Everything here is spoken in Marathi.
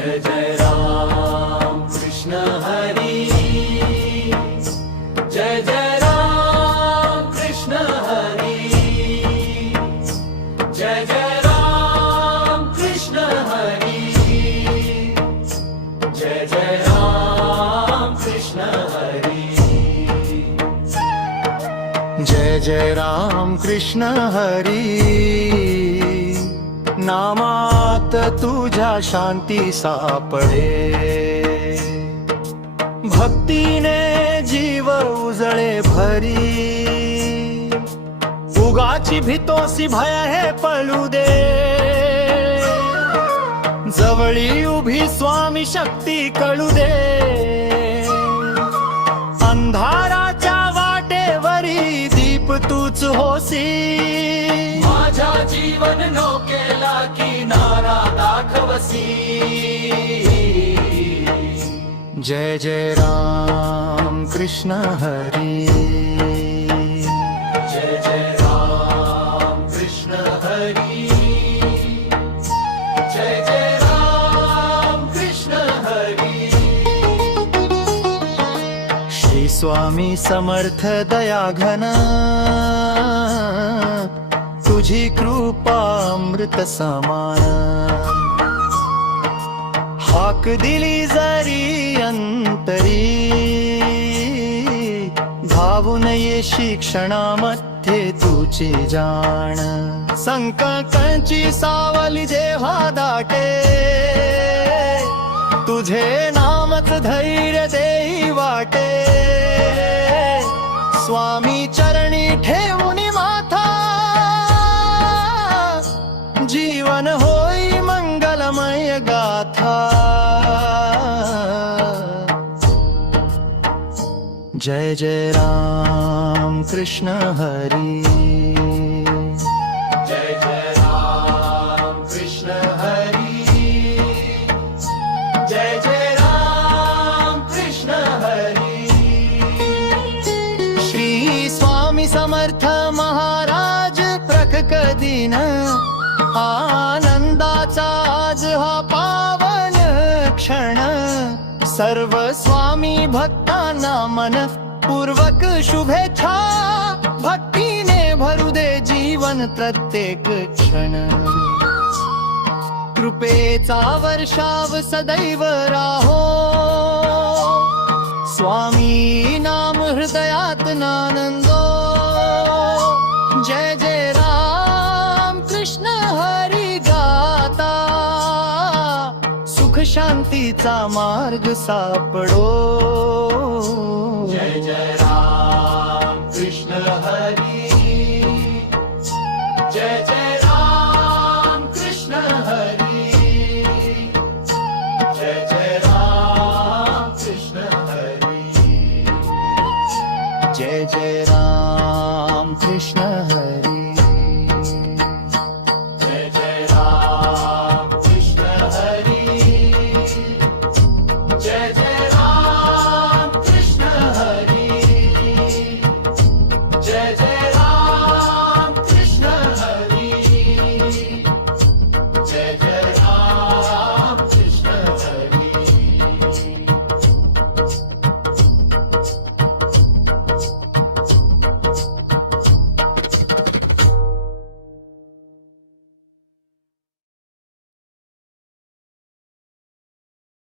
जय जय राम कृष्ण हरी, जय जय राम कृष्ण हरी, जय जय राम कृष्ण हरी, जय जय राम कृष्ण हरी, जय जय राम कृष्ण हरी। नामात तुझ्या शांती सापडे, भक्तीने जीव उजळे भरी, उगाची भीतोसी भय हे पळू दे, जवळी उभी स्वामी शक्ती कळू दे, अंधाराच्या वाटेवरी दीप तूच होसी, माझ्या जीवन नौकेला किनारा दाखवसी, जय जय राम कृष्ण हरी, जय जय राम कृष्ण हरी, जय जय राम कृष्ण हरी, श्री स्वामी समर्थ दयाघन, तुझी कृपा अमृत समान, हाक दिली जरी अंतरी, धावून येशी क्षणामध्ये तुझी जाण, संकटांची सावली जेव्हा दाटे, तुझे नामच धैर्य देई वाटे, स्वामी चरणी ठेवून माथा, जीवन होई मंगलमय गाथा, जय जय राम कृष्ण हरी, जय जय राम कृष्ण हरी, जय जय राम कृष्ण हरी, श्री स्वामी समर्थ महाराज प्रखक दिन, आनंदाचा आज हा पावन क्षण, सर्व स्वामी भक्तांना मन पूर्वक शुभेच्छा, भक्तीने भरू दे जीवन प्रत्येक क्षण, कृपेचा वर्षाव सदैव राहो, स्वामी नाम हृदयात नानंदो, जय जय राम कृष्ण हरी गाता, सुख शांतीचा मार्ग सापडो, जय जय राम कृष्ण हरी।